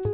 Hey,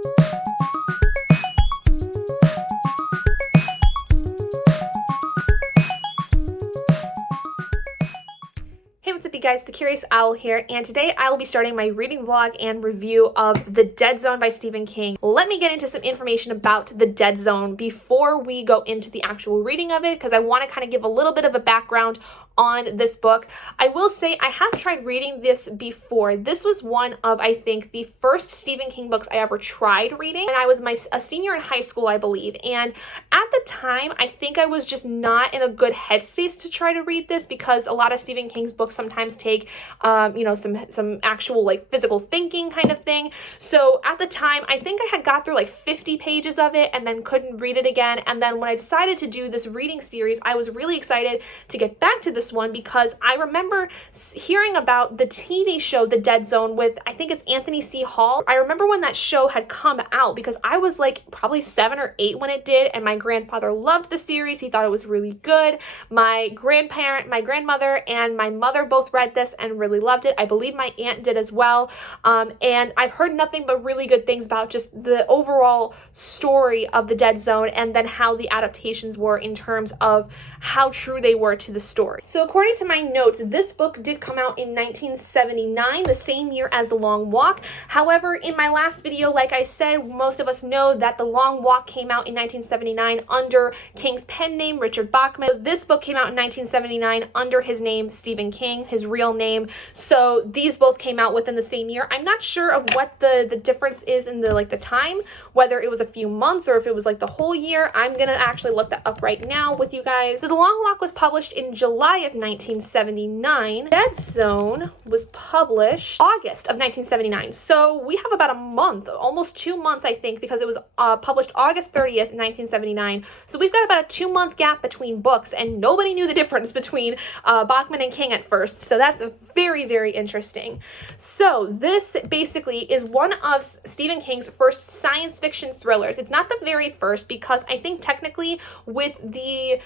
what's up you guys, The Curious Owl here, and today I will be starting my reading vlog and review of The Dead Zone by Stephen King. Let me get into some information about The Dead Zone before we go into the actual reading of it, because I want to kind of give a little bit of a background on this book. I will say I have tried reading this before. This was one of, I think, the first Stephen King books I ever tried reading, and I was a senior in high school, I believe, and at the time, I think I was just not in a good headspace to try to read this, because a lot of Stephen King's books sometimes take, some actual, like, physical thinking kind of thing. So at the time, I think I had got through like 50 pages of it and then couldn't read it again, and then when I decided to do this reading series, I was really excited to get back to this one because I remember hearing about the TV show The Dead Zone with, I think it's Anthony C. Hall. I remember when that show had come out because I was like probably 7 or 8 when it did, and my grandfather loved the series. He thought it was really good. My grandmother, and my mother both read this and really loved it. I believe my aunt did as well. And I've heard nothing but really good things about just the overall story of The Dead Zone and then how the adaptations were in terms of how true they were to the story. So according to my notes, this book did come out in 1979, the same year as The Long Walk. However, in my last video, like I said, most of us know that The Long Walk came out in 1979 under King's pen name, Richard Bachman. This book came out in 1979 under his name, Stephen King, his real name. So these both came out within the same year. I'm not sure of what the difference is in the time, whether it was a few months or if it was like the whole year. I'm gonna actually look that up right now with you guys. So The Long Walk was published in July of 1979. Dead Zone was published August of 1979. So we have about a month, almost 2 months, I think, because it was published August 30th, 1979. So we've got about a 2-month gap between books, and nobody knew the difference between Bachman and King at first. So that's very, very interesting. So this basically is one of Stephen King's first science fiction thrillers. It's not the very first, because I think technically with the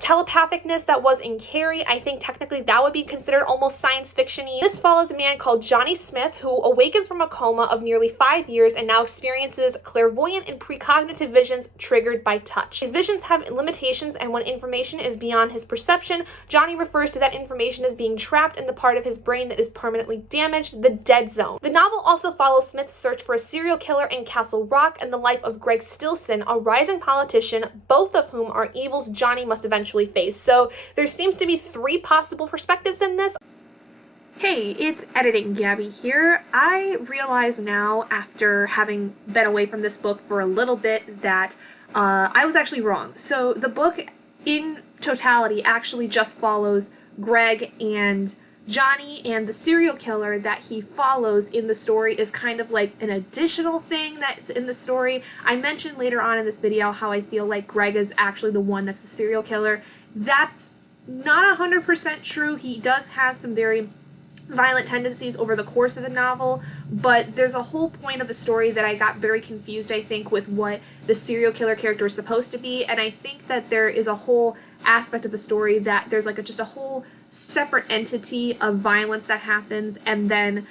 telepathicness that was in Carrie, I think technically that would be considered almost science fiction-y. This follows a man called Johnny Smith who awakens from a coma of nearly 5 years and now experiences clairvoyant and precognitive visions triggered by touch. His visions have limitations, and when information is beyond his perception, Johnny refers to that information as being trapped in the part of his brain that is permanently damaged, the dead zone. The novel also follows Smith's search for a serial killer in Castle Rock and the life of Greg Stilson, a rising politician, both of whom are evils Johnny must eventually face. So there seems to be 3 possible perspectives in this. Hey, it's Editing Gabby here. I realize now, after having been away from this book for a little bit, that I was actually wrong. So the book in totality actually just follows Greg and Johnny, and the serial killer that he follows in the story is kind of like an additional thing that's in the story. I mentioned later on in this video how I feel like Greg is actually the one that's the serial killer. That's not 100% true. He does have some very violent tendencies over the course of the novel, but there's a whole point of the story that I got very confused, I think, with what the serial killer character is supposed to be, and I think that there is a whole aspect of the story that there's like just a whole separate entity of violence that happens, and then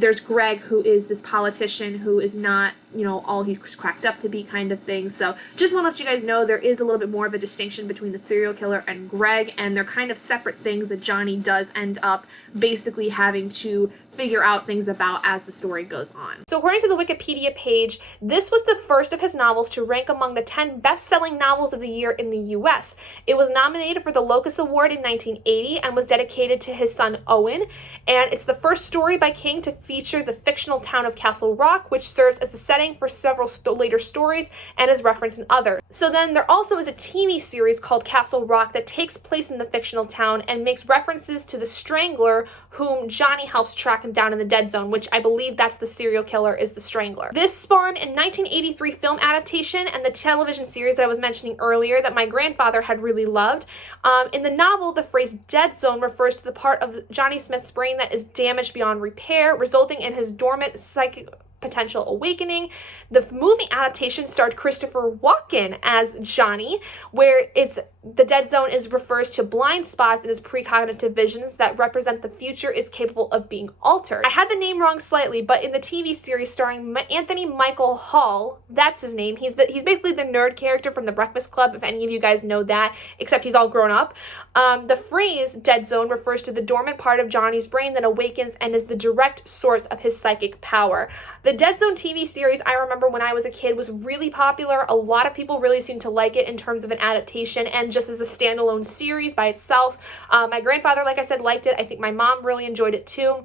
there's Greg, who is this politician who is not, all he's cracked up to be kind of thing. So just want to let you guys know there is a little bit more of a distinction between the serial killer and Greg, and they're kind of separate things that Johnny does end up basically having to figure out things about as the story goes on. So according to the Wikipedia page, this was the first of his novels to rank among the 10 best-selling novels of the year in the US. It was nominated for the Locus Award in 1980 and was dedicated to his son Owen, and it's the first story by King to feature the fictional town of Castle Rock, which serves as the setting for several later stories and is referenced in others. So then there also is a TV series called Castle Rock that takes place in the fictional town and makes references to the Strangler, whom Johnny helps track him down in the Dead Zone, which I believe that's the serial killer, is the Strangler. This spawned a 1983 film adaptation and the television series that I was mentioning earlier that my grandfather had really loved. In the novel, the phrase Dead Zone refers to the part of Johnny Smith's brain that is damaged beyond repair, resulting in his dormant psychic potential awakening. The movie adaptation starred Christopher Walken as Johnny, where it's the dead zone refers to blind spots in his precognitive visions that represent the future is capable of being altered. I had the name wrong slightly, but in the TV series starring Anthony Michael Hall, that's his name. He's basically the nerd character from The Breakfast Club, if any of you guys know that, except he's all grown up. The phrase dead zone refers to the dormant part of Johnny's brain that awakens and is the direct source of his psychic power. The Dead Zone TV series, I remember when I was a kid, was really popular. A lot of people really seemed to like it in terms of an adaptation and just as a standalone series by itself. My grandfather, like I said, liked it. I think my mom really enjoyed it too.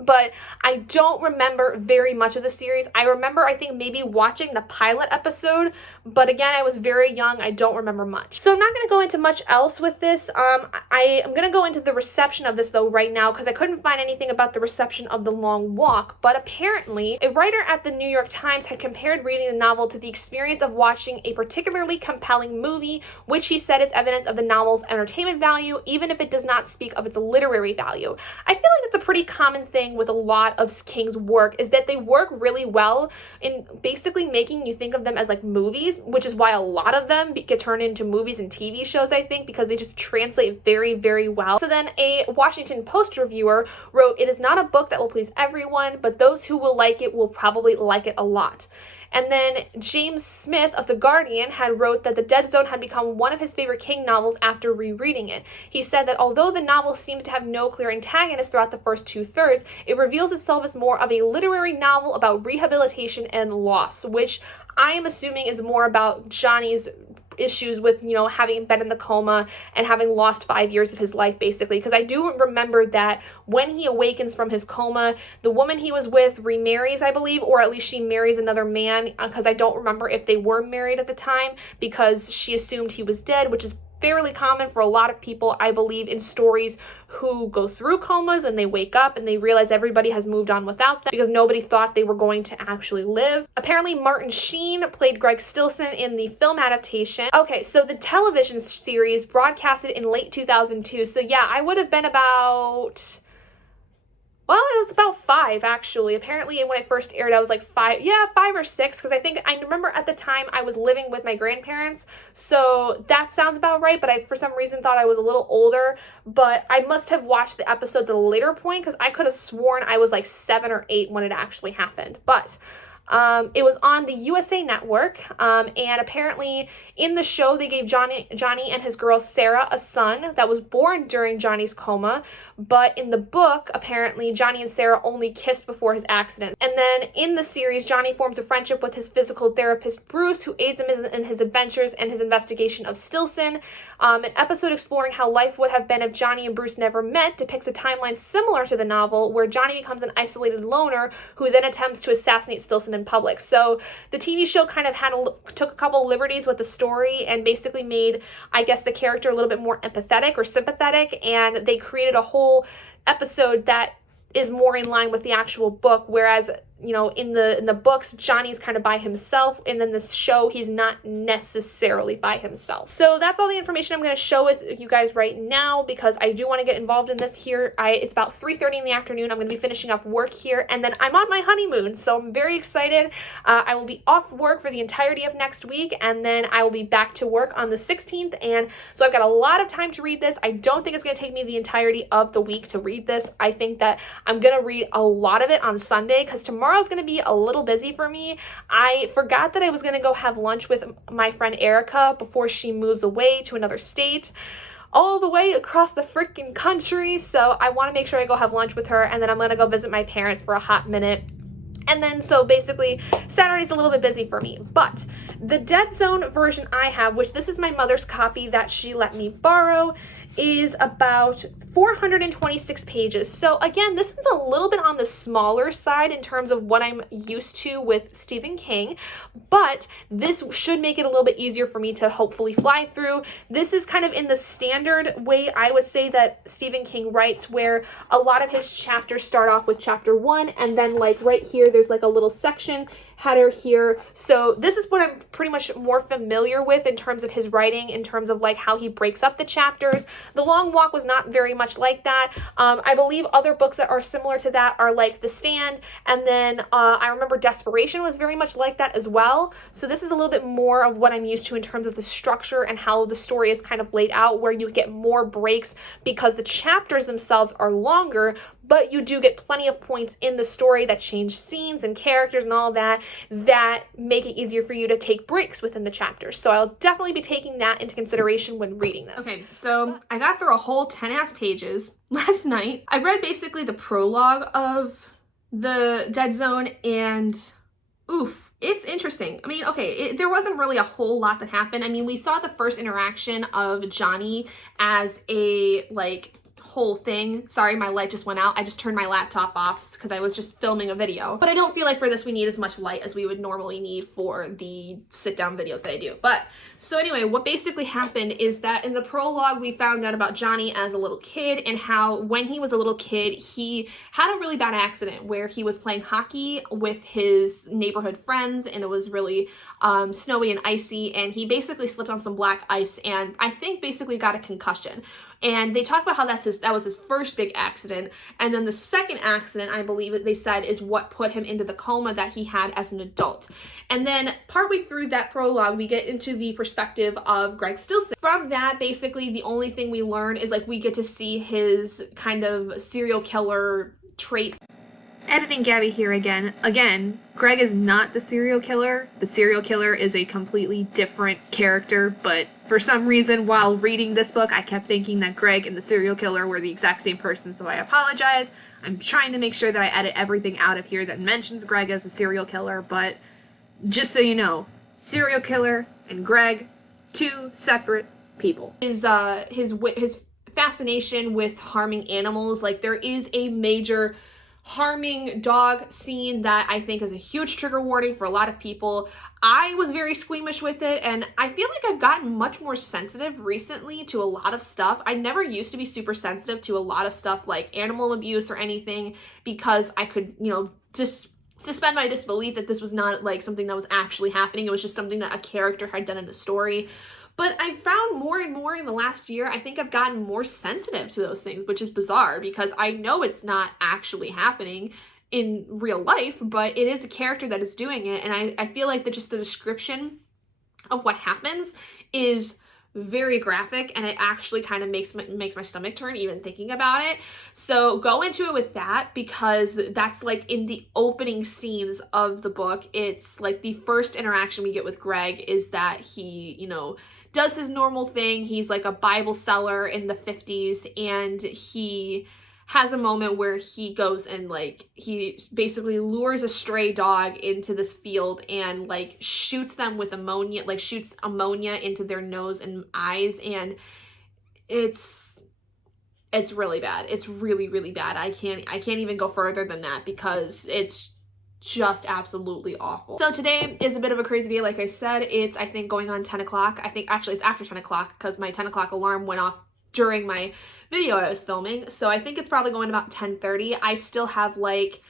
But I don't remember very much of the series. I remember, I think, maybe watching the pilot episode, but again, I was very young. I don't remember much. So I'm not going to go into much else with this. I am going to go into the reception of this, though, right now, because I couldn't find anything about the reception of The Long Walk. But apparently, a writer at the New York Times had compared reading the novel to the experience of watching a particularly compelling movie, which he said is evidence of the novel's entertainment value, even if it does not speak of its literary value. I feel like it's a pretty common thing with a lot of King's work, is that they work really well in basically making you think of them as like movies, which is why a lot of them get turned into movies and TV shows, I think, because they just translate very, very well. So then a Washington Post reviewer wrote, "It is not a book that will please everyone, but those who will like it will probably like it a lot." And then James Smith of The Guardian had wrote that The Dead Zone had become one of his favorite King novels after rereading it. He said that although the novel seems to have no clear antagonist throughout the first two-thirds, it reveals itself as more of a literary novel about rehabilitation and loss, which I am assuming is more about Johnny's issues with, you know, having been in the coma and having lost 5 years of his life, basically. Because I do remember that when he awakens from his coma, the woman he was with remarries, I believe, or at least she marries another man, because I don't remember if they were married at the time, because she assumed he was dead, which is fairly common for a lot of people, I believe, in stories who go through comas and they wake up and they realize everybody has moved on without them because nobody thought they were going to actually live. Apparently, Martin Sheen played Greg Stilson in the film adaptation. Okay, so the television series broadcasted in late 2002. So yeah, I would have been about... Well, it was about 5, actually. Apparently, when it first aired, I was like 5 or 6, because I remember at the time I was living with my grandparents, so that sounds about right, but I, for some reason, thought I was a little older, but I must have watched the episodes at a later point, because I could have sworn I was like 7 or 8 when it actually happened, but... it was on the USA Network, and apparently in the show they gave Johnny and his girl Sarah a son that was born during Johnny's coma, but in the book, apparently Johnny and Sarah only kissed before his accident. And then in the series, Johnny forms a friendship with his physical therapist Bruce, who aids him in his adventures and his investigation of Stilson. An episode exploring how life would have been if Johnny and Bruce never met depicts a timeline similar to the novel, where Johnny becomes an isolated loner who then attempts to assassinate Stilson in public. So the TV show kind of took a couple liberties with the story and basically made, I guess, the character a little bit more empathetic or sympathetic, and they created a whole episode that is more in line with the actual book, whereas, you know, in the books, Johnny's kind of by himself, and then this show, he's not necessarily by himself. So that's all the information I'm going to show with you guys right now, because I do want to get involved in this here. It's about 3:30 in the afternoon. I'm going to be finishing up work here, and then I'm on my honeymoon, so I'm very excited. I will be off work for the entirety of next week, and then I will be back to work on the 16th, and so I've got a lot of time to read this. I don't think it's going to take me the entirety of the week to read this. I think that I'm going to read a lot of it on Sunday, because tomorrow's going to be a little busy for me. I forgot that I was going to go have lunch with my friend Erica before she moves away to another state, all the way across the freaking country. So I want to make sure I go have lunch with her, and then I'm going to go visit my parents for a hot minute. And then, so basically, Saturday's a little bit busy for me. But the Dead Zone version I have, which this is my mother's copy that she let me borrow, is about 426 pages. So again, this is a little bit on the smaller side in terms of what I'm used to with Stephen King, but this should make it a little bit easier for me to hopefully fly through. This is kind of in the standard way I would say that Stephen King writes, where a lot of his chapters start off with chapter 1, and then like right here there's like a little section, header here. So this is what I'm pretty much more familiar with in terms of his writing, in terms of like how he breaks up the chapters. The Long Walk was not very much like that. I believe other books that are similar to that are like The Stand, and then I remember Desperation was very much like that as well. So this is a little bit more of what I'm used to in terms of the structure and how the story is kind of laid out, where you get more breaks because the chapters themselves are longer, but you do get plenty of points in the story that change scenes and characters and all that make it easier for you to take breaks within the chapters. So I'll definitely be taking that into consideration when reading this. Okay, so I got through a whole 10-ass pages last night. I read basically the prologue of the Dead Zone, and oof, it's interesting. I mean, okay, there wasn't really a whole lot that happened. I mean, we saw the first interaction of Johnny as a, like, whole thing. Sorry, my light just went out. I just turned my laptop off because I was just filming a video. But I don't feel like for this we need as much light as we would normally need for the sit-down videos that I do. But so anyway, what basically happened is that in the prologue, we found out about Johnny as a little kid, and how when he was a little kid, he had a really bad accident where he was playing hockey with his neighborhood friends, and it was really snowy and icy, and he basically slipped on some black ice and I think basically got a concussion. And they talk about how that was his first big accident, and then the second accident, I believe they said, is what put him into the coma that he had as an adult. And then partway through that prologue, we get into the perspective of Greg Stilson. From that, basically, the only thing we learn is like we get to see his kind of serial killer trait. Editing Gabby here again. Again, Greg is not the serial killer. The serial killer is a completely different character, but for some reason, while reading this book, I kept thinking that Greg and the serial killer were the exact same person, so I apologize. I'm trying to make sure that I edit everything out of here that mentions Greg as a serial killer, but just so you know, serial killer and Greg, two separate people. His fascination with harming animals, like there is a major harming dog scene that I think is a huge trigger warning for a lot of people. I was very squeamish with it, and I feel like I've gotten much more sensitive recently to a lot of stuff. I never used to be super sensitive to a lot of stuff like animal abuse or anything, because I could, you know, just suspend my disbelief that this was not like something that was actually happening. It was just something that a character had done in the story. But I found more and more in the last year, I think I've gotten more sensitive to those things, which is bizarre because I know it's not actually happening in real life, but it is a character that is doing it. And I feel like just the description of what happens is very graphic, and it actually kind of makes my stomach turn even thinking about it. So go into it with that, because that's like in the opening scenes of the book. It's like the first interaction we get with Greg is that he, you know, does his normal thing. He's like a Bible seller in the 50s, and he has a moment where he goes and like he basically lures a stray dog into this field and like shoots them with ammonia, like shoots ammonia into their nose and eyes, and it's really bad. It's really, really bad. I can't even go further than that because it's just absolutely awful. So today is a bit of a crazy day. Like I said, it's I think going on 10 o'clock. I think actually it's after 10 o'clock because my 10 o'clock alarm went off during my video I was filming. So I think it's probably going about 10:30. I still have like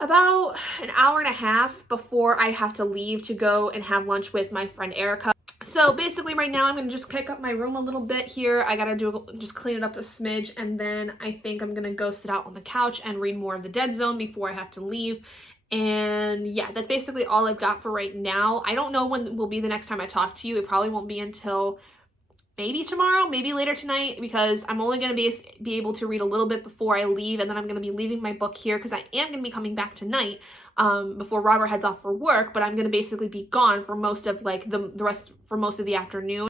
about an hour and a half before I have to leave to go and have lunch with my friend Erica. So basically right now I'm going to just pick up my room a little bit here. I got to just clean it up a smidge, and then I think I'm going to go sit out on the couch and read more of The Dead Zone before I have to leave. And yeah, that's basically all I've got for right now. I don't know when will be the next time I talk to you. It probably won't be until maybe tomorrow, maybe later tonight, because I'm only going to be able to read a little bit before I leave, and then I'm going to be leaving my book here because I am going to be coming back tonight before Robert heads off for work, but I'm going to basically be gone for most of like the rest for most of the afternoon.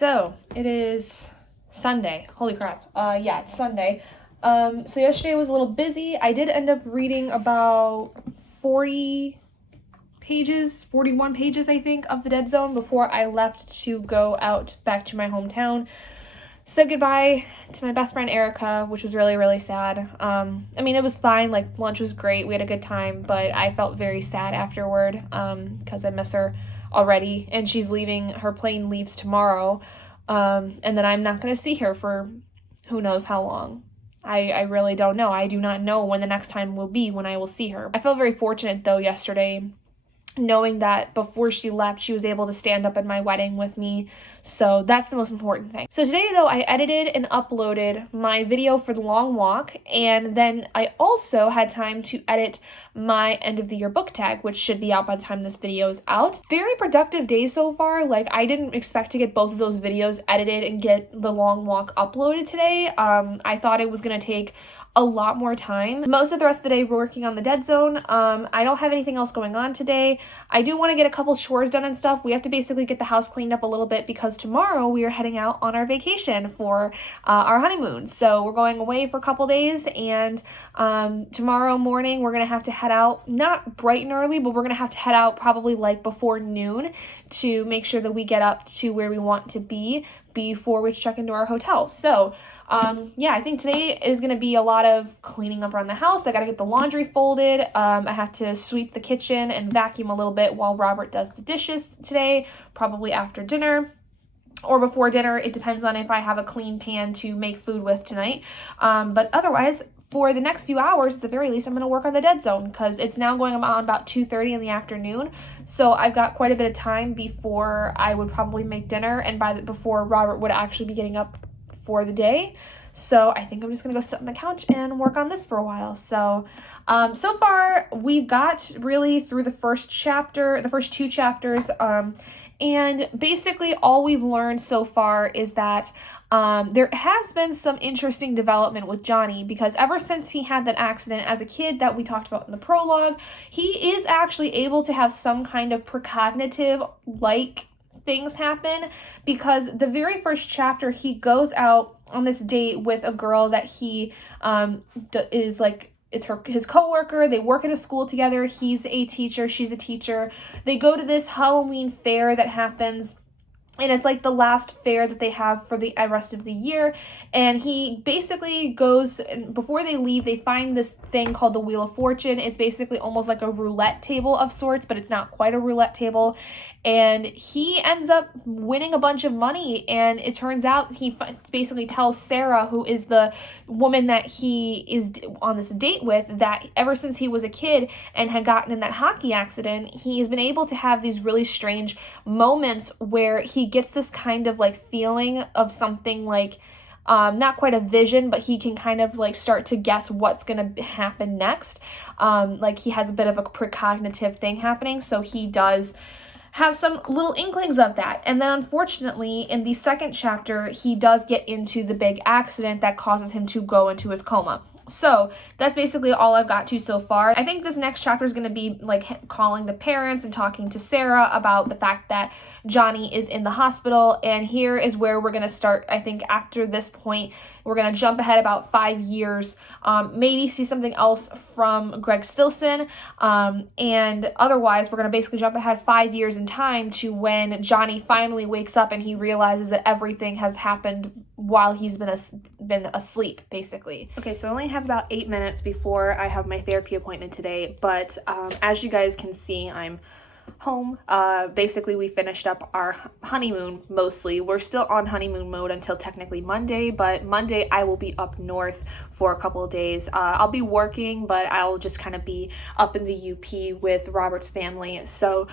So it is Sunday. Holy crap. Yeah, it's Sunday. So yesterday was a little busy. I did end up reading about 41 pages, I think, of The Dead Zone before I left to go out back to my hometown. Said goodbye to my best friend Erica, which was really, really sad. I mean, it was fine. Like, lunch was great. We had a good time, but I felt very sad afterward because I miss her already, and she's leaving. Her plane leaves tomorrow, and then I'm not going to see her for who knows how long. I really don't know. I do not know when the next time will be when I will see her. I felt very fortunate, though, yesterday, knowing that before she left, she was able to stand up at my wedding with me. So that's the most important thing. So today, though, I edited and uploaded my video for the long walk, and then I also had time to edit my end of the year book tag, which should be out by the time this video is out. Very productive day so far. Like, I didn't expect to get both of those videos edited and get the long walk uploaded today. I thought it was gonna take a lot more time. Most of the rest of the day we're working on The Dead Zone. I don't have anything else going on today. I do want to get a couple chores done and stuff. We have to basically get the house cleaned up a little bit because tomorrow we are heading out on our vacation for our honeymoon. So we're going away for a couple days, and tomorrow morning we're going to have to head out, not bright and early, but we're going to have to head out probably like before noon to make sure that we get up to where we want to be before we check into our hotel. So yeah, I think today is going to be a lot of cleaning up around the house. I got to get the laundry folded. I have to sweep the kitchen and vacuum a little bit while Robert does the dishes today, probably after dinner or before dinner. It depends on if I have a clean pan to make food with tonight. But otherwise, for the next few hours, at the very least, I'm going to work on The Dead Zone because it's now going on about 2:30 in the afternoon. So I've got quite a bit of time before I would probably make dinner and before Robert would actually be getting up for the day. So I think I'm just going to go sit on the couch and work on this for a while. So, so far we've got really through the first two chapters. And basically all we've learned so far is that there has been some interesting development with Johnny, because ever since he had that accident as a kid that we talked about in the prologue, he is actually able to have some kind of precognitive-like things happen, because the very first chapter he goes out on this date with a girl that he is like, it's his coworker. They work at a school together. He's a teacher, she's a teacher. They go to this Halloween fair that happens, and it's like the last fair that they have for the rest of the year. And he basically goes, and before they leave, they find this thing called the Wheel of Fortune. It's basically almost like a roulette table of sorts, but it's not quite a roulette table. And he ends up winning a bunch of money, and it turns out he basically tells Sarah, who is the woman that he is on this date with, that ever since he was a kid and had gotten in that hockey accident, he's been able to have these really strange moments where he gets this kind of like feeling of something like, not quite a vision, but he can kind of like start to guess what's going to happen next. Like he has a bit of a precognitive thing happening, so he does have some little inklings of that. And then unfortunately, in the second chapter, he does get into the big accident that causes him to go into his coma. So that's basically all I've got to so far. I think this next chapter is going to be like calling the parents and talking to Sarah about the fact that Johnny is in the hospital. And here is where we're going to start. I think after this point, we're going to jump ahead about 5 years, maybe see something else from Greg Stilson. And otherwise, we're going to basically jump ahead 5 years in time to when Johnny finally wakes up and he realizes that everything has happened while he's been asleep, basically. Okay, so I only have about 8 minutes before I have my therapy appointment today, but as you guys can see, I'm home. Basically, we finished up our honeymoon mostly. We're still on honeymoon mode until technically Monday, but Monday I will be up north for a couple of days. I'll be working, but I'll just kind of be up in the UP with Robert's family. So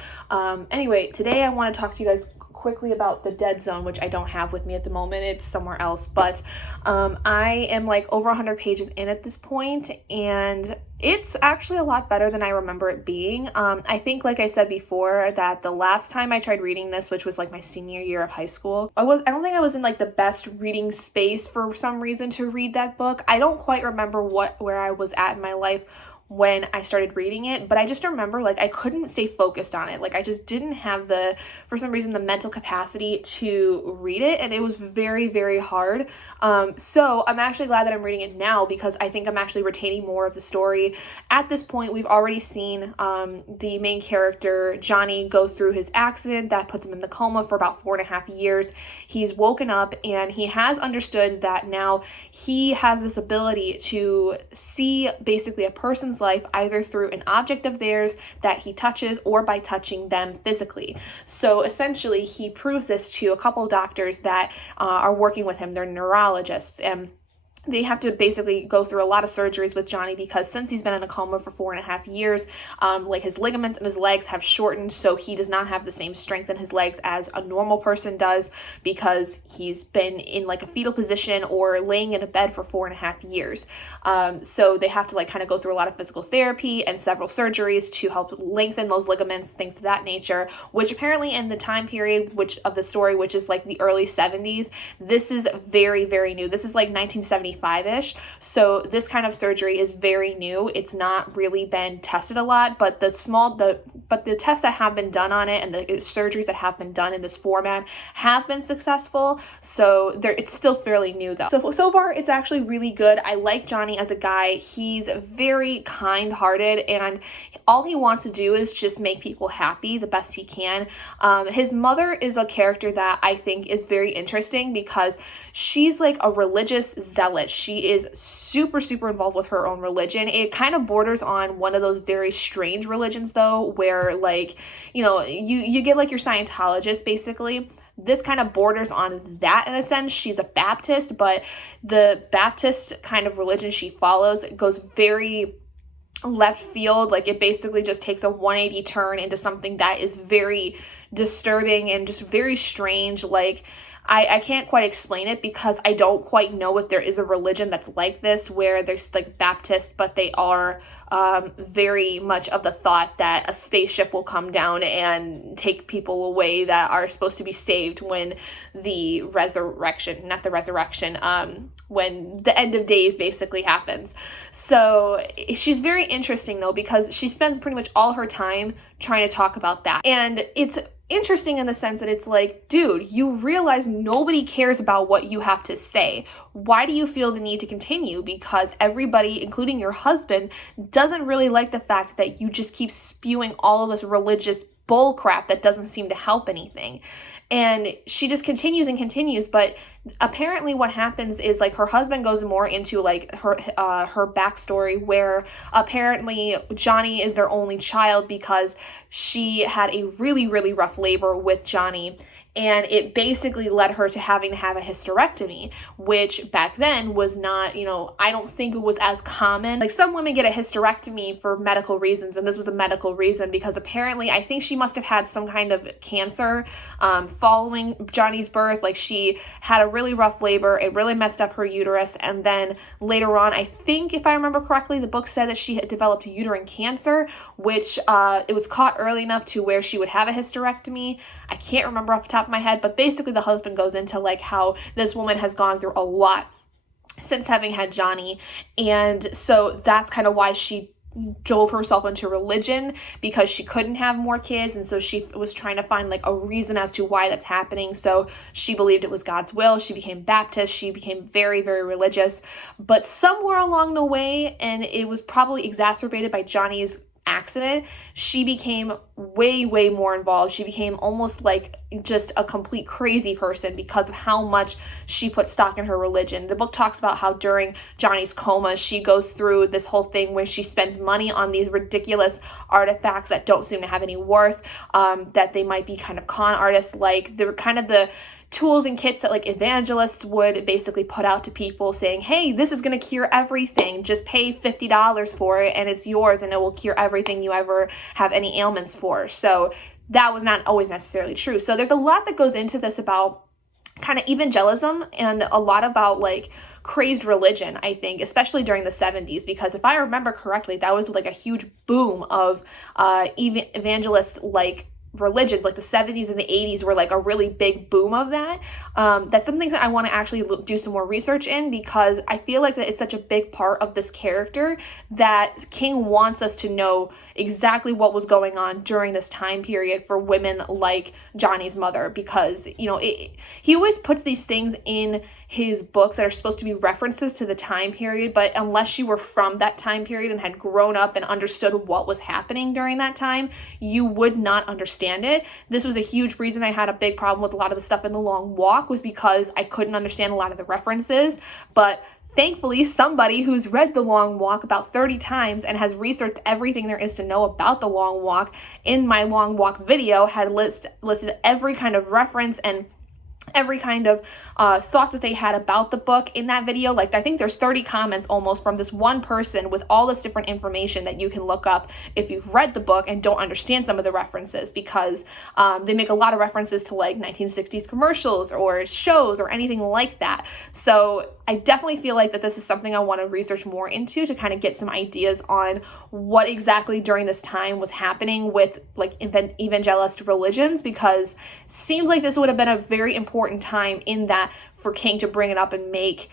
anyway, today I want to talk to you guys quickly about The Dead Zone, which I don't have with me at the moment. It's somewhere else, but I am like over 100 pages in at this point, and it's actually a lot better than I remember it being. I think, like I said before, that the last time I tried reading this, which was like my senior year of high school, I don't think I was in like the best reading space for some reason to read that book. I don't quite remember where I was at in my life when I started reading it, but I just remember like I couldn't stay focused on it. Like I just didn't have for some reason, the mental capacity to read it, and it was very, very hard. So I'm actually glad that I'm reading it now because I think I'm actually retaining more of the story. At this point, we've already seen the main character, Johnny, go through his accident that puts him in the coma for about 4.5 years. He's woken up and he has understood that now he has this ability to see basically a person's life either through an object of theirs that he touches or by touching them physically. So essentially, he proves this to a couple of doctors that are working with him. They're neurologists, and they have to basically go through a lot of surgeries with Johnny because since he's been in a coma for 4.5 years, like his ligaments in his legs have shortened, so he does not have the same strength in his legs as a normal person does because he's been in like a fetal position or laying in a bed for 4.5 years. So they have to like kind of go through a lot of physical therapy and several surgeries to help lengthen those ligaments, things of that nature, which apparently in the time period of the story, which is like the early 70s, this is very, very new. This is like 1975-ish. So this kind of surgery is very new. It's not really been tested a lot, but the tests that have been done on it and the surgeries that have been done in this format have been successful. So it's still fairly new though. So far it's actually really good. I like Johnny as a guy. He's very kind-hearted and all he wants to do is just make people happy the best he can. His mother is a character that I think is very interesting because she's like a religious zealot. She is super, super involved with her own religion. It kind of borders on one of those very strange religions though, where like, you get like your Scientologist basically. This kind of borders on that in a sense. She's a Baptist, but the Baptist kind of religion she follows goes very left field. Like it basically just takes a 180 turn into something that is very disturbing and just very strange. Like I can't quite explain it because I don't quite know if there is a religion that's like this where there's like Baptists, but they are very much of the thought that a spaceship will come down and take people away that are supposed to be saved when the resurrection, when the end of days basically happens. So she's very interesting though because she spends pretty much all her time trying to talk about that. And it's interesting in the sense that it's like, dude, you realize nobody cares about what you have to say. Why do you feel the need to continue? Because everybody, including your husband, doesn't really like the fact that you just keep spewing all of this religious bull crap that doesn't seem to help anything. And she just continues and continues, but apparently what happens is like her husband goes more into like her backstory where apparently Johnny is their only child because she had a really, really rough labor with Johnny. And it basically led her to having to have a hysterectomy, which back then was not, I don't think it was as common. Like some women get a hysterectomy for medical reasons, and this was a medical reason because apparently I think she must have had some kind of cancer following Johnny's birth. Like she had a really rough labor, it really messed up her uterus, and then later on, I think if I remember correctly, the book said that she had developed uterine cancer, which it was caught early enough to where she would have a hysterectomy. I can't remember off the top of my head, but basically the husband goes into like how this woman has gone through a lot since having had Johnny. And so that's kind of why she drove herself into religion, because she couldn't have more kids. And so she was trying to find like a reason as to why that's happening. So she believed it was God's will. She became Baptist. She became very, very religious. But somewhere along the way, and it was probably exacerbated by Johnny's accident, she became way, way more involved. She became almost like just a complete crazy person because of how much she put stock in her religion. The book talks about how during Johnny's coma, she goes through this whole thing where she spends money on these ridiculous artifacts that don't seem to have any worth, that they might be kind of con artists. Like they're kind of the tools and kits that like evangelists would basically put out to people saying, hey, this is going to cure everything. Just pay $50 for it and it's yours and it will cure everything you ever have any ailments for. So that was not always necessarily true. So there's a lot that goes into this about kind of evangelism and a lot about like crazed religion, I think, especially during the 70s, because if I remember correctly, that was like a huge boom of evangelist like religions, like the 70s and the 80s were like a really big boom of that. That's something that I want to actually do some more research in, because I feel like that it's such a big part of this character that King wants us to know exactly what was going on during this time period for women like Johnny's mother, because, you know, he always puts these things in his books that are supposed to be references to the time period, but unless you were from that time period and had grown up and understood what was happening during that time, you would not understand it. This was a huge reason I had a big problem with a lot of the stuff in The Long Walk, was because I couldn't understand a lot of the references. But thankfully, somebody who's read The Long Walk about 30 times and has researched everything there is to know about The Long Walk in my Long Walk video had listed every kind of reference and every kind of thought that they had about the book in that video. Like, I think there's 30 comments almost from this one person with all this different information that you can look up if you've read the book and don't understand some of the references, because they make a lot of references to like 1960s commercials or shows or anything like that. So I definitely feel like that this is something I want to research more into to kind of get some ideas on what exactly during this time was happening with like evangelist religions, because it seems like this would have been a very important time in that for King to bring it up and make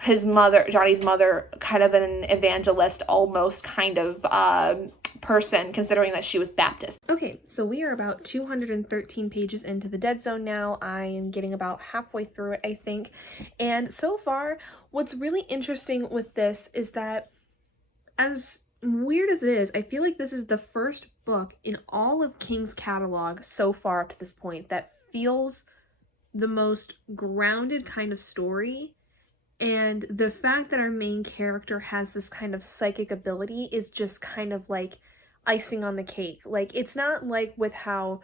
his mother, Johnny's mother, kind of an evangelist almost kind of person, considering that she was Baptist. Okay, so we are about 213 pages into the Dead Zone now. I am getting about halfway through it, I think. And so far, what's really interesting with this is that, as weird as it is, I feel like this is the first book in all of King's catalog so far up to this point that feels the most grounded kind of story. And the fact that our main character has this kind of psychic ability is just kind of like icing on the cake. Like, it's not like with how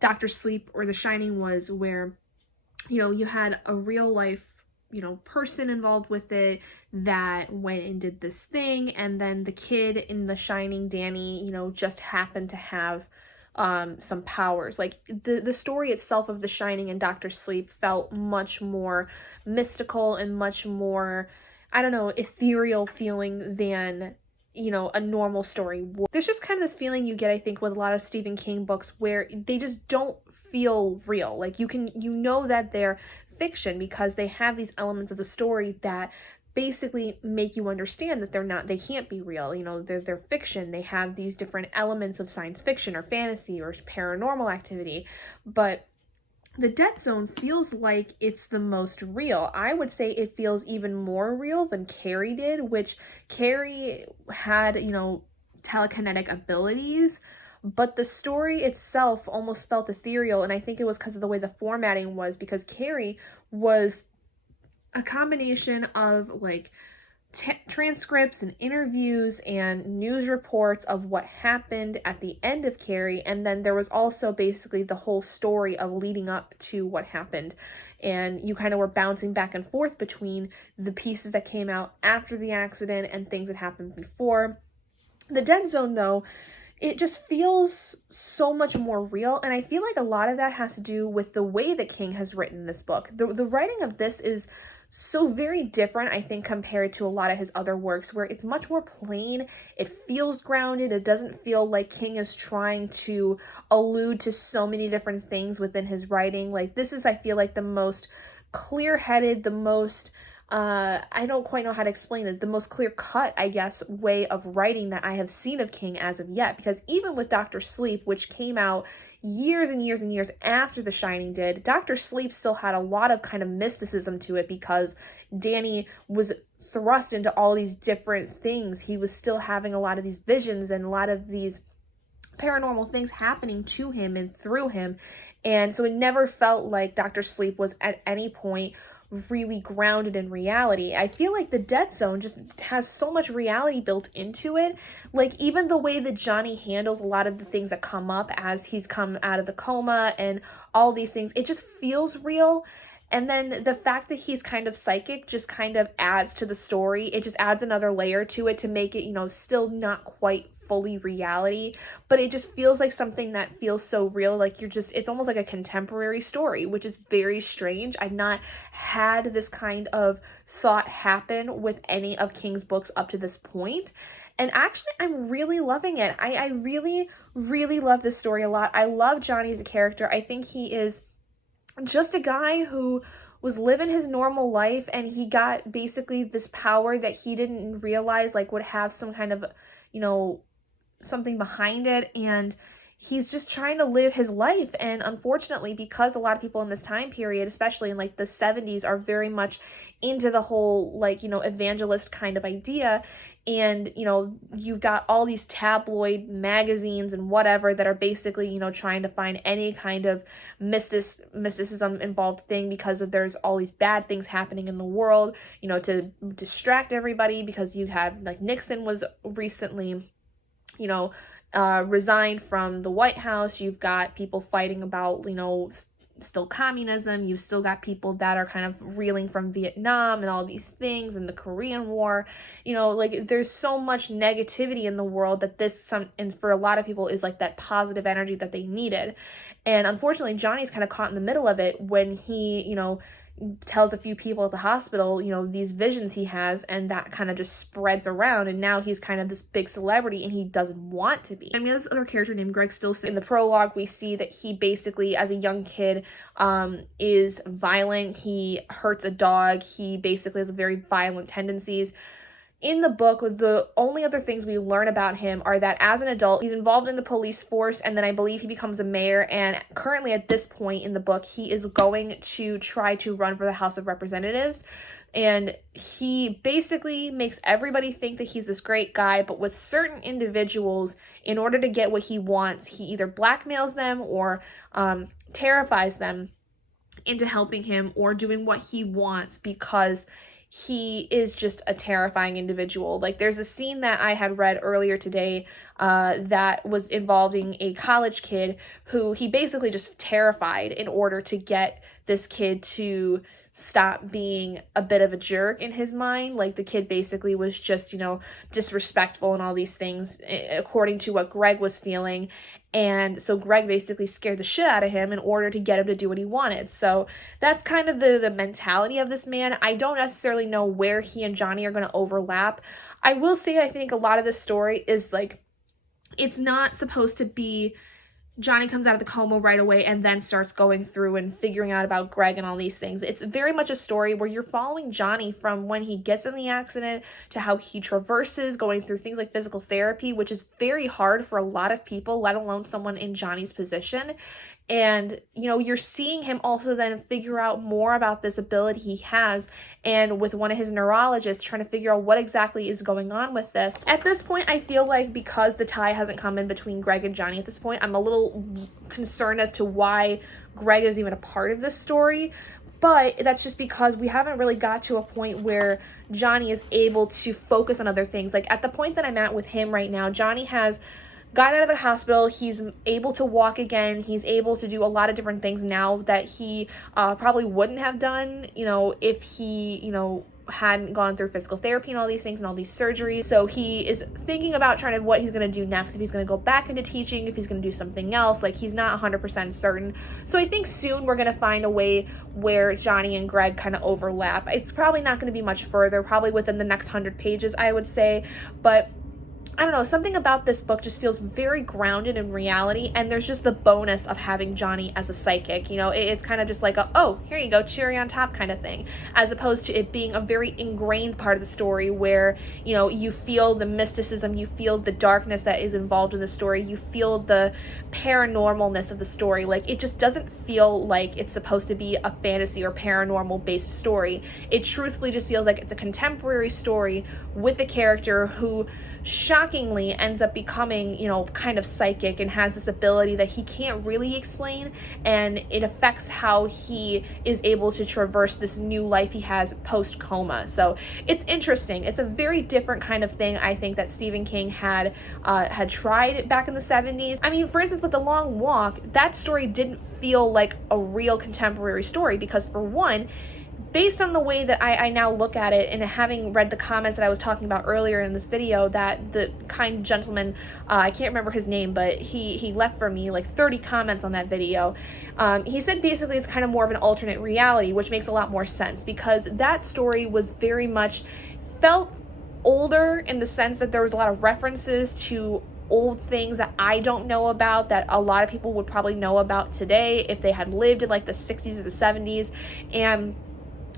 Dr. Sleep or The Shining was, where, you know, you had a real life, you know, person involved with it that went and did this thing, and then the kid in The Shining, Danny, you know, just happened to have some powers. Like, the story itself of The Shining and Dr. Sleep felt much more mystical and much more, I don't know, ethereal feeling than, you know, a normal story. There's just kind of this feeling you get, I think, with a lot of Stephen King books where they just don't feel real. Like, you know that they're fiction because they have these elements of the story that basically make you understand that they can't be real. You know, they're fiction. They have these different elements of science fiction or fantasy or paranormal activity, but the Dead Zone feels like it's the most real. I would say it feels even more real than Carrie did, which Carrie had, you know, telekinetic abilities, but the story itself almost felt ethereal, and I think it was because of the way the formatting was, because Carrie was a combination of like transcripts and interviews and news reports of what happened at the end of Carrie, and then there was also basically the whole story of leading up to what happened, and you kind of were bouncing back and forth between the pieces that came out after the accident and things that happened before. The Dead Zone, though, it just feels so much more real, and I feel like a lot of that has to do with the way that King has written this book. The writing of this is so very different, I think, compared to a lot of his other works, where it's much more plain. It feels grounded. It doesn't feel like King is trying to allude to so many different things within his writing. Like, this is, I feel like, the most clear-headed, the most I don't quite know how to explain it, the most clear-cut, I guess, way of writing that I have seen of King as of yet. Because even with Dr. Sleep, which came out years and years and years after The Shining did, Dr. Sleep still had a lot of kind of mysticism to it, because Danny was thrust into all these different things. He was still having a lot of these visions and a lot of these paranormal things happening to him and through him. And so it never felt like Dr. Sleep was at any point really grounded in reality. I feel like the Dead Zone just has so much reality built into it. Like, even the way that Johnny handles a lot of the things that come up as he's come out of the coma and all these things, it just feels real. And then the fact that he's kind of psychic just kind of adds to the story. It just adds another layer to it to make it, you know, still not quite fully reality, but it just feels like something that feels so real. Like it's almost like a contemporary story, which is very strange. I've not had this kind of thought happen with any of King's books up to this point. And actually, I'm really loving it. I really, really love this story a lot. I love Johnny as a character. I think he is just a guy who was living his normal life, and he got basically this power that he didn't realize like would have some kind of, you know, something behind it, and he's just trying to live his life. And unfortunately, because a lot of people in this time period, especially in like the 70s, are very much into the whole like, you know, evangelist kind of idea, and you know, you've got all these tabloid magazines and whatever that are basically, you know, trying to find any kind of mysticism involved thing, because there's all these bad things happening in the world, you know, to distract everybody, because you have like Nixon was recently, you know, resigned from the White House. You've got people fighting about, you know, still communism. You've still got people that are kind of reeling from Vietnam and all these things, and the Korean War. You know, like there's so much negativity in the world that and for a lot of people is like that positive energy that they needed. And unfortunately, Johnny's kind of caught in the middle of it when he, you know, tells a few people at the hospital, you know, these visions he has, and that kind of just spreads around, and now he's kind of this big celebrity, and he doesn't want to be. I mean, this other character named Greg Stilson. In the prologue, we see that he basically, as a young kid, is violent. He hurts a dog. He basically has very violent tendencies. In the book, the only other things we learn about him are that as an adult, he's involved in the police force, and then I believe he becomes a mayor, and currently at this point in the book, he is going to try to run for the House of Representatives, and he basically makes everybody think that he's this great guy, but with certain individuals, in order to get what he wants, he either blackmails them or terrifies them into helping him or doing what he wants, because he is just a terrifying individual. Like there's a scene that I had read earlier today that was involving a college kid who he basically just terrified in order to get this kid to stop being a bit of a jerk in his mind. Like the kid basically was just, you know, disrespectful and all these things according to what Greg was feeling. And so Greg basically scared the shit out of him in order to get him to do what he wanted. So that's kind of the mentality of this man. I don't necessarily know where he and Johnny are going to overlap. I will say I think a lot of this story is like, it's not supposed to be Johnny comes out of the coma right away and then starts going through and figuring out about Greg and all these things. It's very much a story where you're following Johnny from when he gets in the accident to how he traverses, going through things like physical therapy, which is very hard for a lot of people, let alone someone in Johnny's position. And, you know, you're seeing him also then figure out more about this ability he has, and with one of his neurologists trying to figure out what exactly is going on with this. At this point, I feel like because the tie hasn't come in between Greg and Johnny at this point, I'm a little concerned as to why Greg is even a part of this story. But that's just because we haven't really got to a point where Johnny is able to focus on other things. Like at the point that I'm at with him right now, Johnny has got out of the hospital. He's able to walk again. He's able to do a lot of different things now that he probably wouldn't have done, you know, if he, you know, hadn't gone through physical therapy and all these things and all these surgeries. So he is thinking about trying to what he's going to do next, if he's going to go back into teaching, if he's going to do something else. Like he's not 100% certain. So I think soon we're going to find a way where Johnny and Greg kind of overlap. It's probably not going to be much further, probably within the next 100 pages, I would say. But I don't know, something about this book just feels very grounded in reality, and there's just the bonus of having Johnny as a psychic. You know, it's kind of just like a, oh, here you go, cherry on top kind of thing, as opposed to it being a very ingrained part of the story where, you know, you feel the mysticism, you feel the darkness that is involved in the story, you feel the paranormalness of the story. Like, it just doesn't feel like it's supposed to be a fantasy or paranormal based story. It truthfully just feels like it's a contemporary story with a character who, shockingly shockingly ends up becoming, you know, kind of psychic and has this ability that he can't really explain, and it affects how he is able to traverse this new life he has post coma. So it's interesting. It's a very different kind of thing, I think, that Stephen King had tried back in the 70s. I mean, for instance, with The Long Walk, that story didn't feel like a real contemporary story because, for one, based on the way that I now look at it, and having read the comments that I was talking about earlier in this video, that the kind gentleman, I can't remember his name, but he left for me like 30 comments on that video. He said basically it's kind of more of an alternate reality, which makes a lot more sense because that story was very much felt older in the sense that there was a lot of references to old things that I don't know about that a lot of people would probably know about today if they had lived in like the 60s or the 70s. And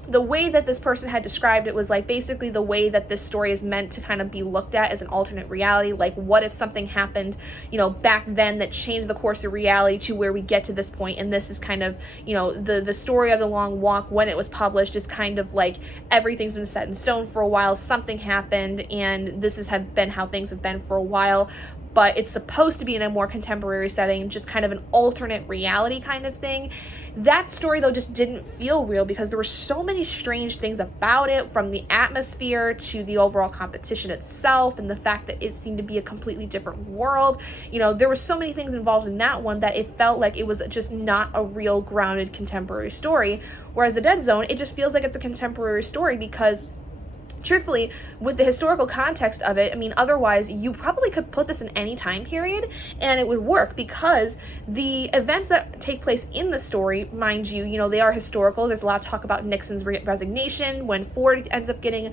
the way that this person had described it was like basically the way that this story is meant to kind of be looked at as an alternate reality. Like, what if something happened, you know, back then that changed the course of reality to where we get to this point, and this is kind of, you know, the story of The Long Walk when it was published is kind of like everything's been set in stone for a while, something happened, and this has been how things have been for a while. But it's supposed to be in a more contemporary setting, just kind of an alternate reality kind of thing. That story, though, just didn't feel real because there were so many strange things about it, from the atmosphere to the overall competition itself and the fact that it seemed to be a completely different world. You know, there were so many things involved in that one that it felt like it was just not a real grounded contemporary story. Whereas The Dead Zone, it just feels like it's a contemporary story because, truthfully, with the historical context of it, I mean, otherwise you probably could put this in any time period and it would work because the events that take place in the story, mind you, you know, they are historical. There's a lot of talk about Nixon's resignation, when Ford ends up getting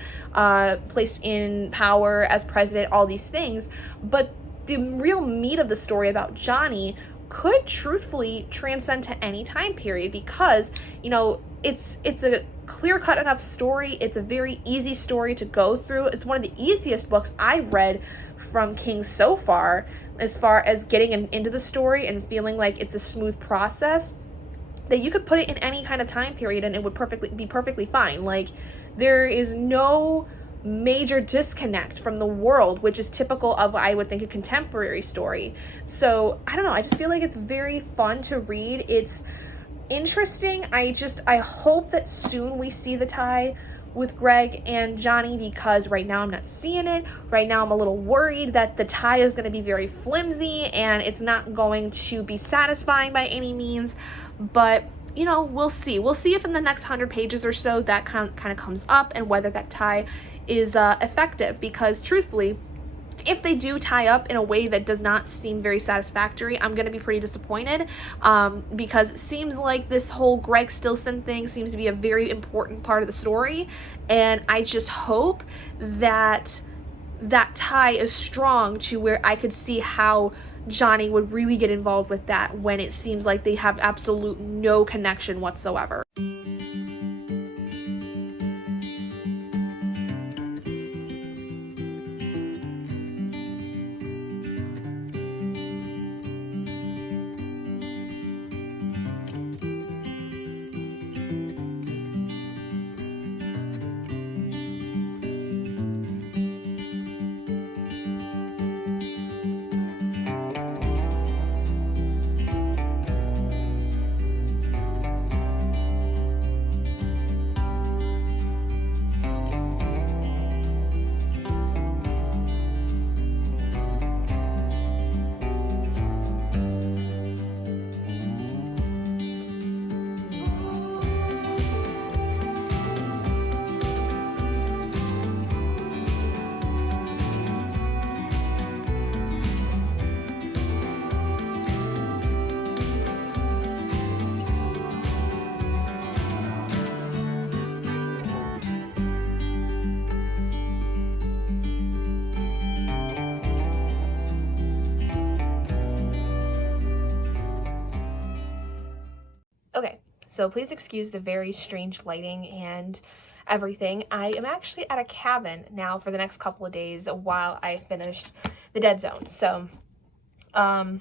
placed in power as president, all these things. But the real meat of the story about Johnny could truthfully transcend to any time period because, you know, it's a clear-cut enough story. It's a very easy story to go through. It's one of the easiest books I've read from King so far as getting into the story and feeling like it's a smooth process, that you could put it in any kind of time period and it would be perfectly fine. Like, there is no major disconnect from the world, which is typical of, I would think, a contemporary story. So I don't know, I just feel like it's very fun to read. It's interesting. I hope that soon we see the tie with Greg and Johnny, because right now I'm not seeing it. Right now I'm a little worried that the tie is going to be very flimsy and it's not going to be satisfying by any means. But, you know, we'll see. We'll see if in the next 100 pages or so that kind of comes up and whether that tie is effective, because truthfully, if they do tie up in a way that does not seem very satisfactory, I'm going to be pretty disappointed, because it seems like this whole Greg Stilson thing seems to be a very important part of the story, and I just hope that that tie is strong to where I could see how Johnny would really get involved with that when it seems like they have absolute no connection whatsoever. Okay, so please excuse the very strange lighting and everything. I am actually at a cabin now for the next couple of days while I finished The Dead Zone. So, I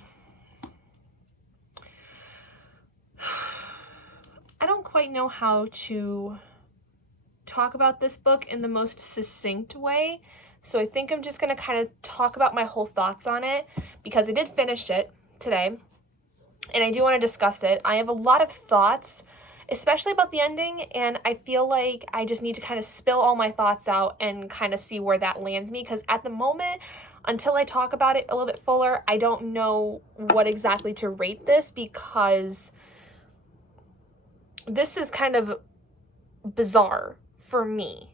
don't quite know how to talk about this book in the most succinct way. So I think I'm just going to kind of talk about my whole thoughts on it, because I did finish it today and I do want to discuss it. I have a lot of thoughts, especially about the ending, and I feel like I just need to kind of spill all my thoughts out and kind of see where that lands me, because at the moment, until I talk about it a little bit fuller, I don't know what exactly to rate this, because this is kind of bizarre for me.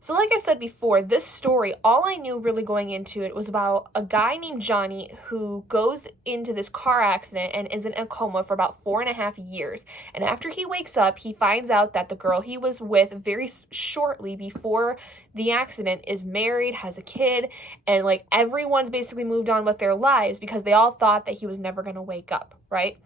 So like I said before, this story, all I knew really going into it was about a guy named Johnny who goes into this car accident and is in a coma for about 4.5 years. And after he wakes up, he finds out that the girl he was with very shortly before the accident is married, has a kid, and like everyone's basically moved on with their lives because they all thought that he was never going to wake up, right?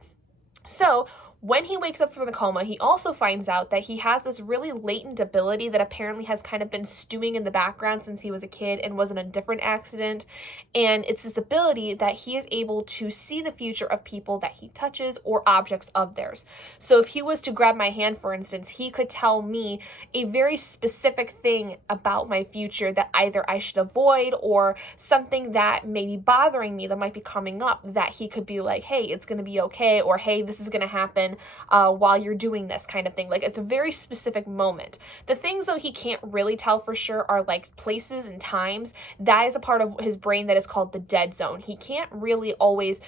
So when he wakes up from the coma, he also finds out that he has this really latent ability that apparently has kind of been stewing in the background since he was a kid and was in a different accident. And it's this ability that he is able to see the future of people that he touches or objects of theirs. So if he was to grab my hand, for instance, he could tell me a very specific thing about my future that either I should avoid or something that may be bothering me that might be coming up, that he could be like, hey, it's going to be okay, or hey, this is going to happen while you're doing this kind of thing. Like, it's a very specific moment. The things, though, he can't really tell for sure are like places and times. That is a part of his brain that is called the dead zone. He can't really always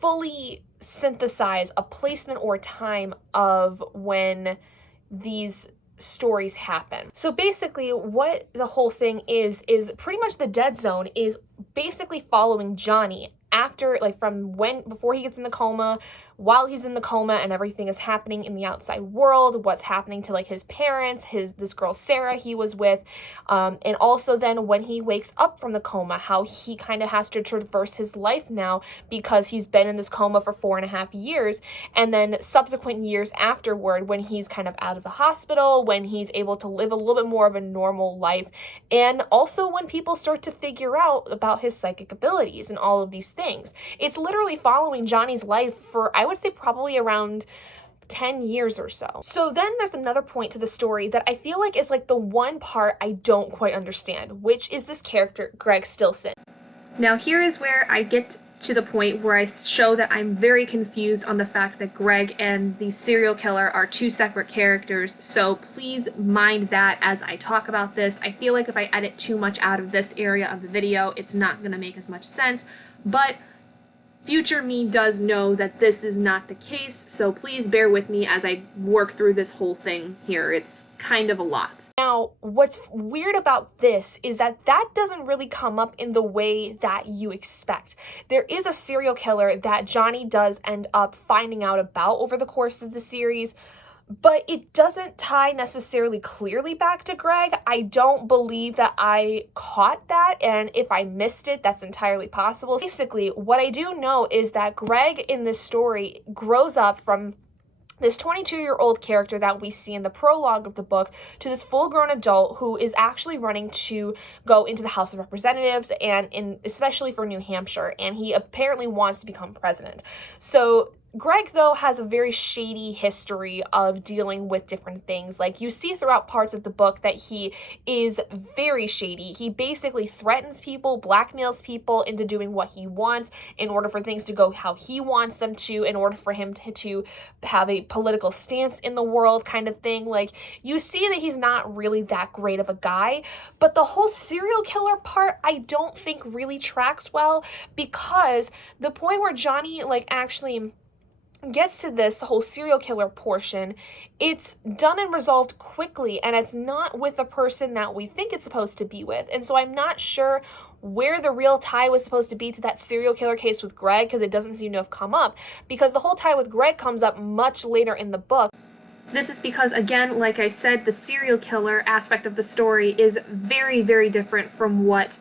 fully synthesize a placement or time of when these stories happen. So basically what the whole thing is pretty much the dead zone is basically following Johnny after, like, from before he gets in the coma, while he's in the coma and everything is happening in the outside world, what's happening to like his parents, this girl Sarah he was with, and also then when he wakes up from the coma, how he kind of has to traverse his life now because he's been in this coma for 4.5 years, and then subsequent years afterward when he's kind of out of the hospital, when he's able to live a little bit more of a normal life, and also when people start to figure out about his psychic abilities and all of these things. It's literally following Johnny's life for, I would say, probably around 10 years or so. So then there's another point to the story that I feel like is like the one part I don't quite understand, which is this character, Greg Stilson. Now here is where I get to the point where I show that I'm very confused on the fact that Greg and the serial killer are two separate characters, so please mind that as I talk about this. I feel like if I edit too much out of this area of the video, it's not going to make as much sense, but future me does know that this is not the case, so please bear with me as I work through this whole thing here. It's kind of a lot. Now, what's weird about this is that doesn't really come up in the way that you expect. There is a serial killer that Johnny does end up finding out about over the course of the series, but it doesn't tie necessarily clearly back to Greg. I don't believe that I caught that, and if I missed it, that's entirely possible. Basically, what I do know is that Greg in this story grows up from this 22-year-old character that we see in the prologue of the book to this full-grown adult who is actually running to go into the House of Representatives, and especially for New Hampshire, and he apparently wants to become president. So Greg, though, has a very shady history of dealing with different things. Like, you see throughout parts of the book that he is very shady. He basically threatens people, blackmails people into doing what he wants in order for things to go how he wants them to, in order for him to have a political stance in the world kind of thing. Like, you see that he's not really that great of a guy, but the whole serial killer part I don't think really tracks well, because the point where Johnny, like, actually gets to this whole serial killer portion, it's done and resolved quickly, and it's not with the person that we think it's supposed to be with. And so I'm not sure where the real tie was supposed to be to that serial killer case with Greg, because it doesn't seem to have come up, because the whole tie with Greg comes up much later in the book. This is because, again, like I said, the serial killer aspect of the story is very, very different from what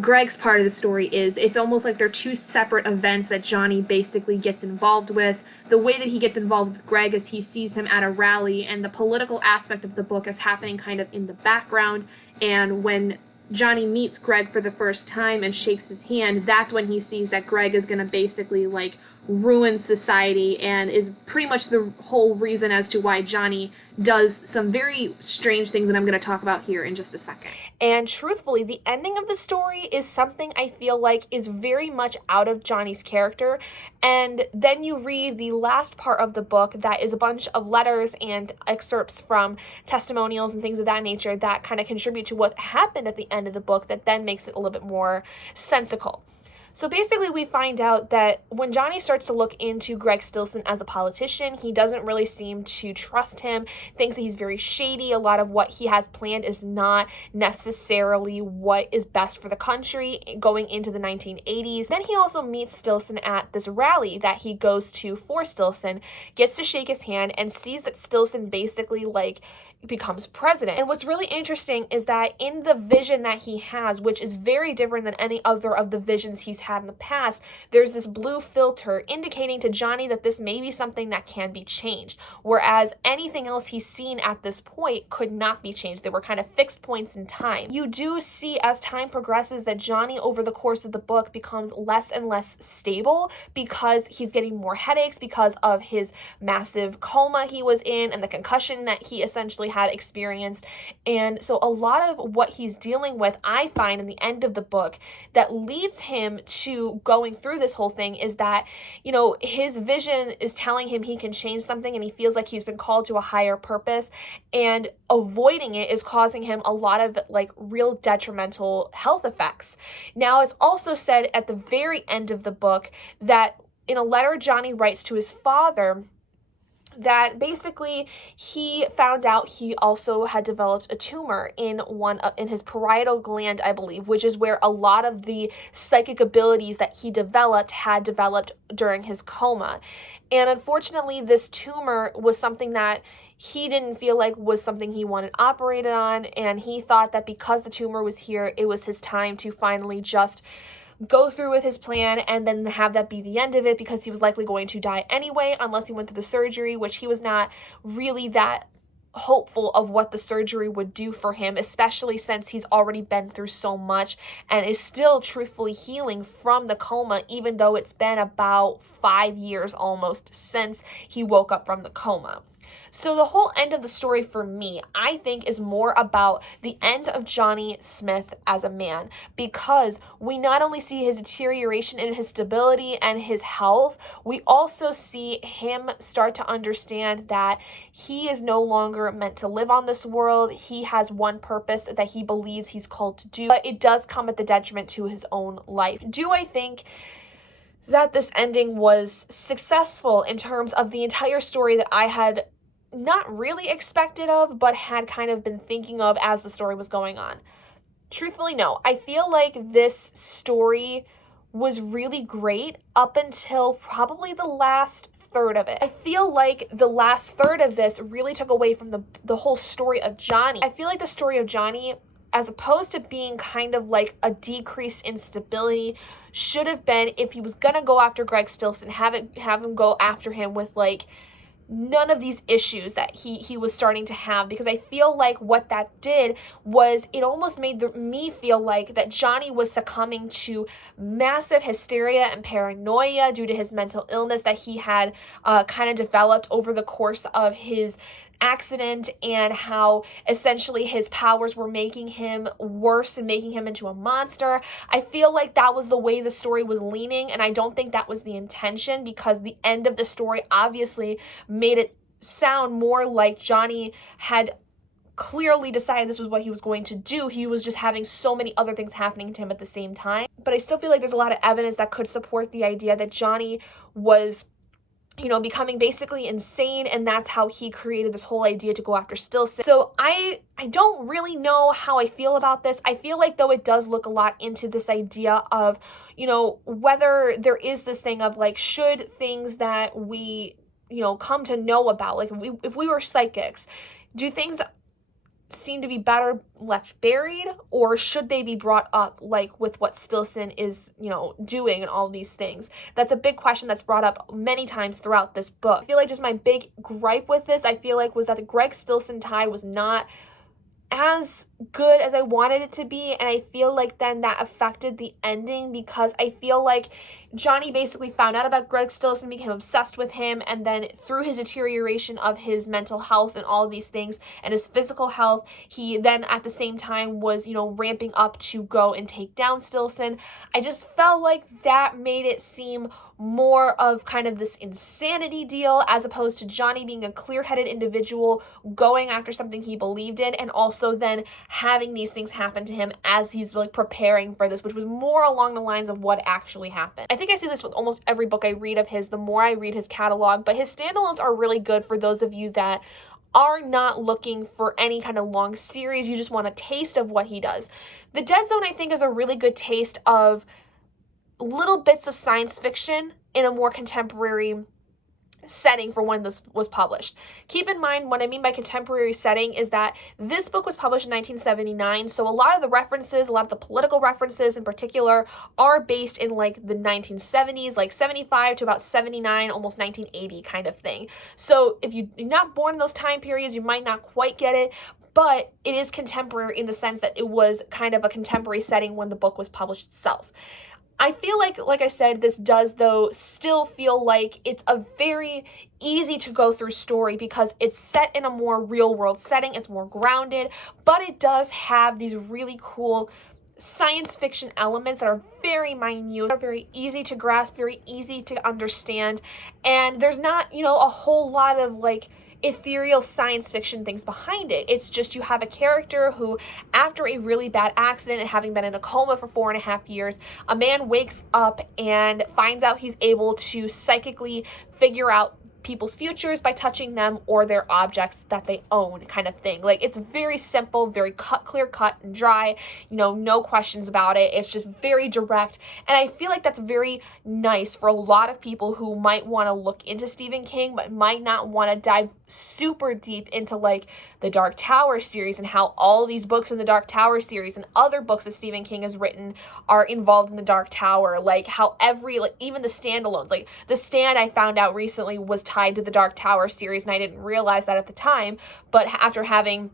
Greg's part of the story is. It's almost like they're two separate events that Johnny basically gets involved with. The way that he gets involved with Greg is he sees him at a rally, and the political aspect of the book is happening kind of in the background, and when Johnny meets Greg for the first time and shakes his hand, that's when he sees that Greg is going to basically, like, ruins society and is pretty much the whole reason as to why Johnny does some very strange things that I'm going to talk about here in just a second. And truthfully, the ending of the story is something I feel like is very much out of Johnny's character. And then you read the last part of the book that is a bunch of letters and excerpts from testimonials and things of that nature that kind of contribute to what happened at the end of the book that then makes it a little bit more sensical. So basically, we find out that when Johnny starts to look into Greg Stilson as a politician, he doesn't really seem to trust him, thinks that he's very shady. A lot of what he has planned is not necessarily what is best for the country going into the 1980s. Then he also meets Stilson at this rally that he goes to for Stilson, gets to shake his hand, and sees that Stilson basically becomes president. And what's really interesting is that in the vision that he has, which is very different than any other of the visions he's had in the past, there's this blue filter indicating to Johnny that this may be something that can be changed, whereas anything else he's seen at this point could not be changed. They were kind of fixed points in time. You do see as time progresses that Johnny over the course of the book becomes less and less stable because he's getting more headaches because of his massive coma he was in and the concussion that he essentially had experienced. And so a lot of what he's dealing with, I find in the end of the book, that leads him to going through this whole thing is that, his vision is telling him he can change something and he feels like he's been called to a higher purpose, and avoiding it is causing him a lot of real detrimental health effects. Now, it's also said at the very end of the book that in a letter Johnny writes to his father, that basically he found out he also had developed a tumor in his parietal gland, I believe, which is where a lot of the psychic abilities that he developed had developed during his coma. And unfortunately, this tumor was something that he didn't feel like was something he wanted operated on, and he thought that because the tumor was here, it was his time to finally just go through with his plan and then have that be the end of it, because he was likely going to die anyway unless he went through the surgery, which he was not really that hopeful of what the surgery would do for him, especially since he's already been through so much and is still truthfully healing from the coma, even though it's been about 5 years almost since he woke up from the coma. So the whole end of the story for me, I think, is more about the end of Johnny Smith as a man, because we not only see his deterioration in his stability and his health, we also see him start to understand that he is no longer meant to live on this world. He has one purpose that he believes he's called to do, but it does come at the detriment to his own life. Do I think that this ending was successful in terms of the entire story that I had not really expected of, but had kind of been thinking of as the story was going on? Truthfully, no. I feel like this story was really great up until probably the last third of it. I feel like the last third of this really took away from the whole story of Johnny. I feel like the story of Johnny, as opposed to being kind of like a decrease in stability, should have been, if he was gonna go after Greg Stilson, have him go after him with none of these issues that he was starting to have, because I feel like what that did was it almost made me feel like that Johnny was succumbing to massive hysteria and paranoia due to his mental illness that he had kind of developed over the course of his accident, and how essentially his powers were making him worse and making him into a monster. I feel like that was the way the story was leaning, and I don't think that was the intention, because the end of the story obviously made it sound more like Johnny had clearly decided this was what he was going to do. He was just having so many other things happening to him at the same time. But I still feel like there's a lot of evidence that could support the idea that Johnny was becoming basically insane, and that's how he created this whole idea to go after Stilson. So I don't really know how I feel about this. I feel like, though, it does look a lot into this idea of, whether there is this thing of should things that we, come to know about, if we were psychics, do things seem to be better left buried, or should they be brought up with what Stilson is doing and all these things? That's a big question that's brought up many times throughout this book. I feel like just my big gripe with this, I feel like, was that the Greg Stilson tie was not as good as I wanted it to be, and I feel like then that affected the ending, because I feel like Johnny basically found out about Greg Stillson, became obsessed with him, and then through his deterioration of his mental health and all of these things and his physical health, he then at the same time was, you know, ramping up to go and take down Stillson. I just felt like that made it seem more of kind of this insanity deal, as opposed to Johnny being a clear-headed individual going after something he believed in, and also then having these things happen to him as he's like preparing for this, which was more along the lines of what actually happened. I think I see this with almost every book I read of his, the more I read his catalog, but his standalones are really good for those of you that are not looking for any kind of long series. You just want a taste of what he does. The Dead Zone, I think, is a really good taste of little bits of science fiction in a more contemporary setting for when this was published. Keep in mind, what I mean by contemporary setting is that this book was published in 1979, so a lot of the references, a lot of the political references in particular, are based in like the 1970s, like 75 to about 79, almost 1980 kind of thing. So if you're not born in those time periods, you might not quite get it, but it is contemporary in the sense that it was kind of a contemporary setting when the book was published itself. I feel like I said, this does, though, still feel like it's a very easy to go through story because it's set in a more real world setting. It's more grounded, but it does have these really cool science fiction elements that are very minute, are very easy to grasp, very easy to understand, and there's not, you know, a whole lot of like ethereal science fiction things behind it. It's just you have a character who, after a really bad accident and having been in a coma for 4.5 years, a man wakes up and finds out he's able to psychically figure out people's futures by touching them or their objects that they own, kind of thing. Like, it's very simple, very clear cut and dry, you know, no questions about it. It's just very direct, and I feel like that's very nice for a lot of people who might want to look into Stephen King but might not want to dive super deep into like the Dark Tower series and how all these books in the Dark Tower series and other books that Stephen King has written are involved in the Dark Tower, like how even the standalones, like The Stand, I found out recently was tied to the Dark Tower series, and I didn't realize that at the time, but after having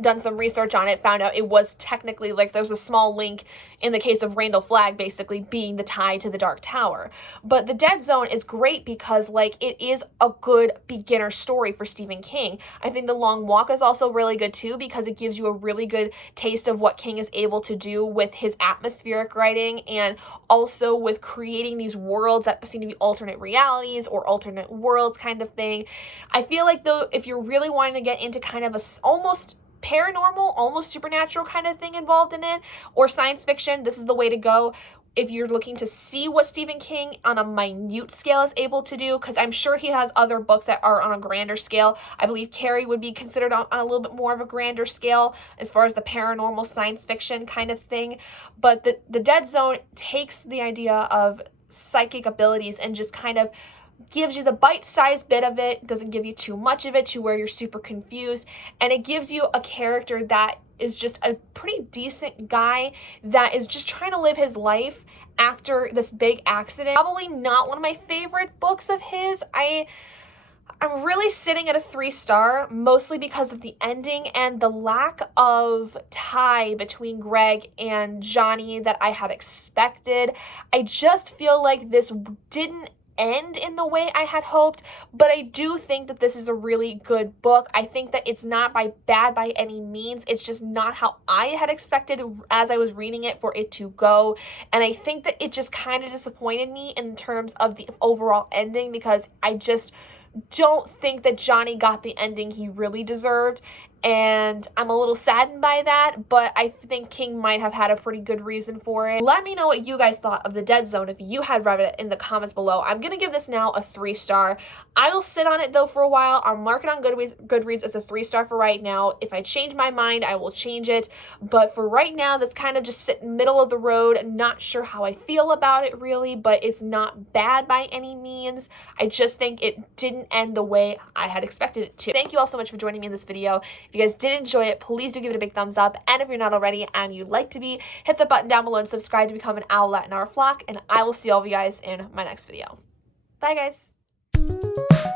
done some research on it, found out it was technically, like, there's a small link in the case of Randall Flagg basically being the tie to the Dark Tower. But The Dead Zone is great because, like, it is a good beginner story for Stephen King. I think The Long Walk is also really good too because it gives you a really good taste of what King is able to do with his atmospheric writing and also with creating these worlds that seem to be alternate realities or alternate worlds kind of thing. I feel like, though, if you're really wanting to get into kind of a almost paranormal, almost supernatural kind of thing involved in it, or science fiction, this is the way to go. If you're looking to see what Stephen King on a minute scale is able to do, because I'm sure he has other books that are on a grander scale. I believe Carrie would be considered on a little bit more of a grander scale as far as the paranormal science fiction kind of thing. But the Dead Zone takes the idea of psychic abilities and just kind of gives you the bite-sized bit of it, doesn't give you too much of it to where you're super confused, and it gives you a character that is just a pretty decent guy that is just trying to live his life after this big accident. Probably not one of my favorite books of his. I'm really sitting at a 3-star, mostly because of the ending and the lack of tie between Greg and Johnny that I had expected. I just feel like this didn't end in the way I had hoped, but I do think that this is a really good book. I think that it's not bad by any means. It's just not how I had expected as I was reading it for it to go, and I think that it just kind of disappointed me in terms of the overall ending because I just don't think that Johnny got the ending he really deserved, and I'm a little saddened by that, but I think King might have had a pretty good reason for it. Let me know what you guys thought of The Dead Zone if you had read it in the comments below. I'm gonna give this now a 3-star. I will sit on it though for a while. I'll mark it on Goodreads as a 3-star for right now. If I change my mind, I will change it, but for right now, that's kind of just sitting middle of the road. Not sure how I feel about it really, but it's not bad by any means. I just think it didn't end the way I had expected it to. Thank you all so much for joining me in this video. If you guys did enjoy it, please do give it a big thumbs up, and if you're not already and you'd like to be, hit the button down below and subscribe to become an owlet in our flock, and I will see all of you guys in my next video. Bye, guys.